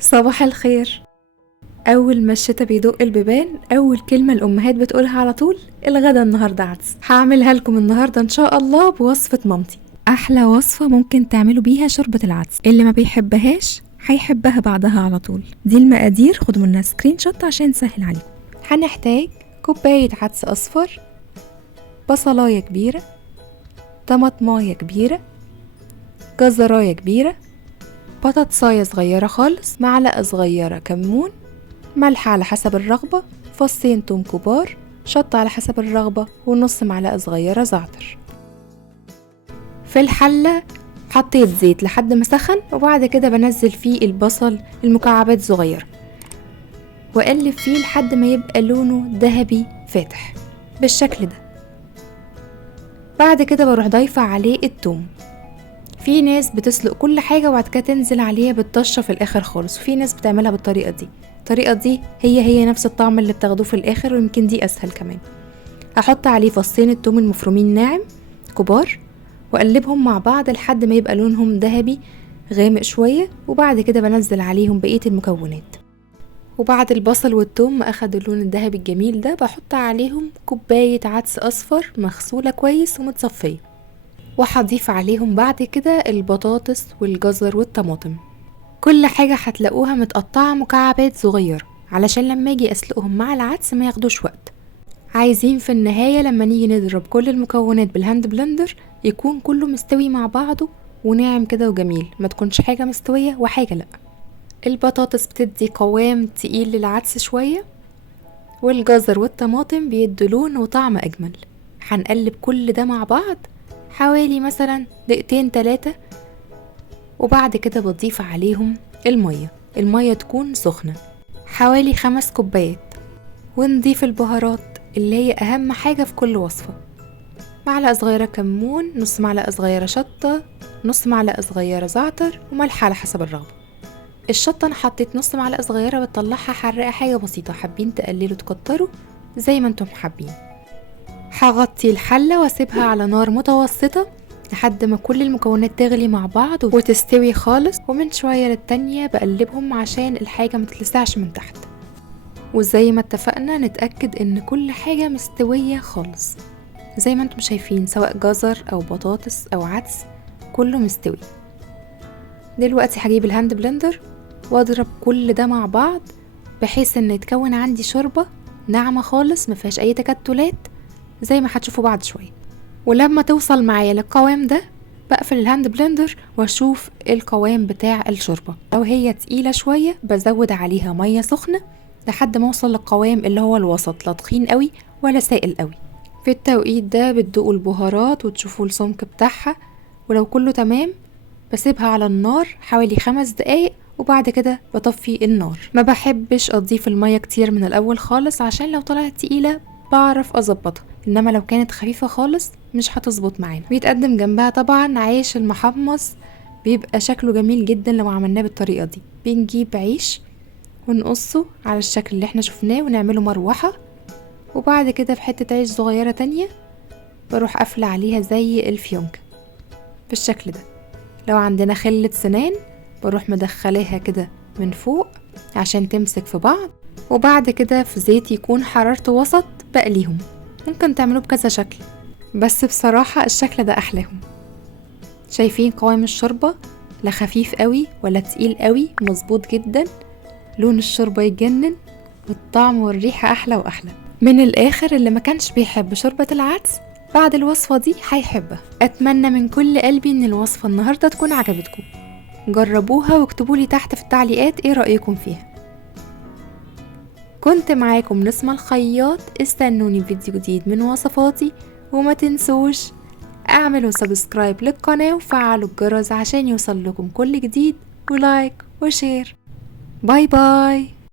صباح الخير. اول ما الشتا بيدق البيبان اول كلمه الامهات بتقولها على طول الغدا النهارده عدس. هعملها لكم النهارده ان شاء الله بوصفه مامتي. احلى وصفه ممكن تعملوا بيها شوربه العدس، اللي ما بيحبهاش هيحبها بعدها على طول. دي المقادير، خدوا منها سكرين شوت عشان سهل عليكم. هنحتاج كوبايه عدس اصفر، بصلايه كبيره، طماطمايه كبيره، جزرايه كبيره، بطاطسايه صغيره خالص، معلقه صغيره كمون، ملح على حسب الرغبة، فصين توم كبار، شطة على حسب الرغبة، ونص معلقة صغيرة زعتر. في الحلة حطيت زيت لحد ما سخن، وبعد كده بنزل فيه البصل المكعبات صغيرة وأقلب فيه لحد ما يبقى لونه ذهبي فاتح بالشكل ده. بعد كده بروح ضايفة عليه التوم. في ناس بتسلق كل حاجة وبعد كده تنزل عليها بالطشة في الآخر خالص، وفي ناس بتعملها بالطريقة دي. الطريقة دي هي نفس الطعم اللي بتاخدوه في الآخر، ويمكن دي أسهل كمان. هحط عليه فصين التوم المفرومين ناعم كبار، وأقلبهم مع بعض لحد ما يبقى لونهم ذهبي غامق شوية، وبعد كده بنزل عليهم بقية المكونات. وبعد البصل والثوم ما أخدوا اللون الذهبي الجميل ده، بحط عليهم كوباية عدس أصفر مغسولة كويس ومتصفية، وهضيف عليهم بعد كده البطاطس والجزر والطماطم. كل حاجة هتلاقوها متقطعة مكعبات صغيرة علشان لما اجي اسلقهم مع العدس ما ياخدوش وقت. عايزين في النهاية لما نيجي نضرب كل المكونات بالهاند بلندر يكون كله مستوي مع بعضه وناعم كده وجميل، ما تكونش حاجة مستوية وحاجة لأ. البطاطس بتدي قوام تقيل للعدس شوية، والجزر والطماطم بيدوا لون وطعم أجمل. هنقلب كل ده مع بعض حوالي مثلا دقيقتين 3، وبعد كده بضيف عليهم المية تكون سخنة حوالي 5 كوبايات، ونضيف البهارات اللي هي أهم حاجة في كل وصفة. معلقة صغيرة كمون، نص معلقة صغيرة شطة، نص معلقة صغيرة زعتر، وملح على حسب الرغبة. الشطة أنا حطيت نص معلقة صغيرة بتطلعها حراقة حاجة بسيطة، حابين تقللوا تكتروا زي ما انتم حابين. هغطي الحلة واسيبها على نار متوسطة لحد ما كل المكونات تغلي مع بعض وتستوي خالص، ومن شوية للتانية بقلبهم عشان الحاجة متلسعش من تحت. وزي ما اتفقنا نتأكد ان كل حاجة مستوية خالص زي ما انتم شايفين، سواء جزر او بطاطس او عدس كله مستوي. دلوقتي هجيب الهاند بلندر واضرب كل ده مع بعض بحيث ان يتكون عندي شوربة ناعمة خالص مفيهاش اي تكتلات زي ما هتشوفوا بعد شوية. ولما توصل معايا للقوام ده بقفل الهاند بلندر واشوف القوام بتاع الشوربة. لو هي تقيلة شوية بزود عليها مية سخنة لحد ما اوصل للقوام اللي هو الوسط، لا تخين قوي ولا سائل قوي. في التوقيت ده بتدوقوا البهارات وتشوفوا السمك بتاعها، ولو كله تمام بسيبها على النار حوالي 5 دقايق، وبعد كده بطفي النار. ما بحبش اضيف المية كتير من الاول خالص عشان لو طلعت تقيلة بعرف اظبطها، انما لو كانت خفيفة خالص مش هتظبط معانا. بيتقدم جنبها طبعا عيش المحمص، بيبقى شكله جميل جدا لو عملناه بالطريقة دي. بنجيب عيش ونقصه على الشكل اللي احنا شفناه ونعمله مروحة، وبعد كده في حتة عيش صغيرة تانية بروح قافلة عليها زي الفيونكة بالشكل ده. لو عندنا خلة سنان بروح مدخلاها كده من فوق عشان تمسك في بعض، وبعد كده في زيت يكون حرارته وسط بقليهم. ممكن تعملوه بكذا شكل، بس بصراحة الشكل ده أحلاهم. شايفين قوام الشوربة؟ لا خفيف قوي ولا تقيل قوي، مظبوط جدا. لون الشوربة يتجنن والطعم والريحة أحلى وأحلى. من الآخر اللي ما كانش بيحب شوربة العدس بعد الوصفة دي هيحبها. أتمنى من كل قلبي إن الوصفة النهاردة تكون عجبتكم. جربوها واكتبولي تحت في التعليقات ايه رأيكم فيها. كنت معاكم نسمة الخياط، استنوني فيديو جديد من وصفاتي، وما تنسوش اعملوا سبسكرايب للقناة وفعلوا الجرس عشان يوصل لكم كل جديد، ولايك وشير. باي باي.